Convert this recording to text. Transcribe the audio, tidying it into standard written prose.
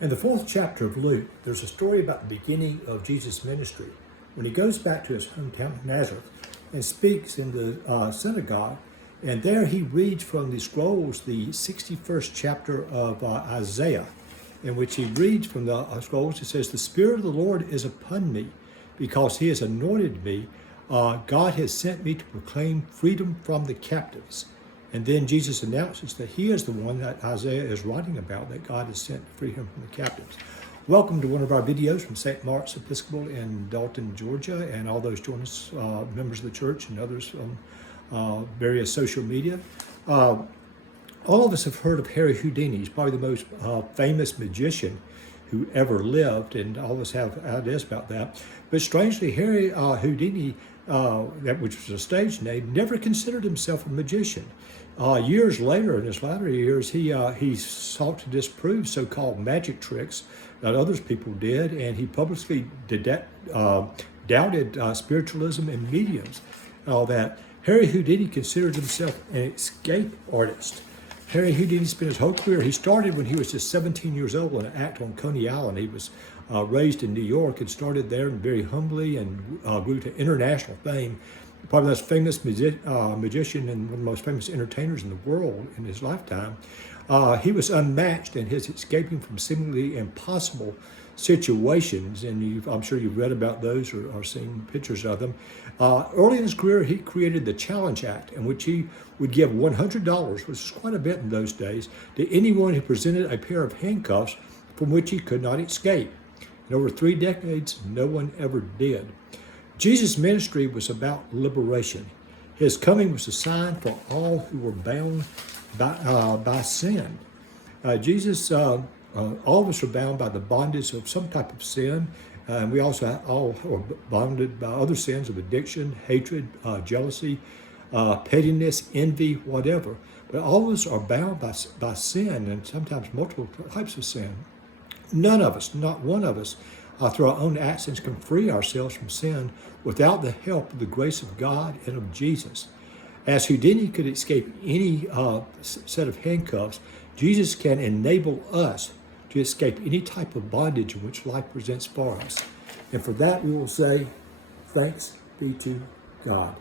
In the 4th chapter of Luke, there's a story about the beginning of Jesus' ministry when he goes back to his hometown of Nazareth and speaks in the synagogue. And there he reads from the scrolls the 61st chapter of Isaiah, in which he reads from the scrolls. It says, "The Spirit of the Lord is upon me, because he has anointed me. God has sent me to proclaim freedom from the captives." And then Jesus announces that he is the one that Isaiah is writing about, that God has sent to free him from the captives. Welcome to one of our videos from St. Mark's Episcopal in Dalton, Georgia, and all those join us, members of the church and others from various social media. All of us have heard of Harry Houdini. He's probably the most famous magician who ever lived, and all of us have ideas about that. But strangely, Harry Houdini, which was a stage name, never considered himself a magician. Years later, in his latter years, he sought to disprove so-called magic tricks that others people did, and he publicly doubted spiritualism and mediums. All that. Harry Houdini considered himself an escape artist. Harry Houdini spent his whole career. He started when he was just 17 years old in an act on Coney Island. He was raised in New York and started there very humbly and grew to international fame. Probably the most famous magician and one of the most famous entertainers in the world in his lifetime. He was unmatched in his escaping from seemingly impossible situations, and I'm sure you've read about those or seen pictures of them. Early in his career, he created the Challenge Act, in which he would give $100, which was quite a bit in those days, to anyone who presented a pair of handcuffs from which he could not escape. In over 3 decades, no one ever did. Jesus' ministry was about liberation. His coming was a sign for all who were bound by sin. All of us are bound by the bondage of some type of sin. And we also all are bonded by other sins of addiction, hatred, jealousy, pettiness, envy, whatever. But all of us are bound by sin, and sometimes multiple types of sin. None of us, not one of us, through our own actions can free ourselves from sin without the help of the grace of God and of Jesus. As Houdini could escape any set of handcuffs, Jesus can enable us to escape any type of bondage in which life presents for us. And for that we will say, thanks be to God.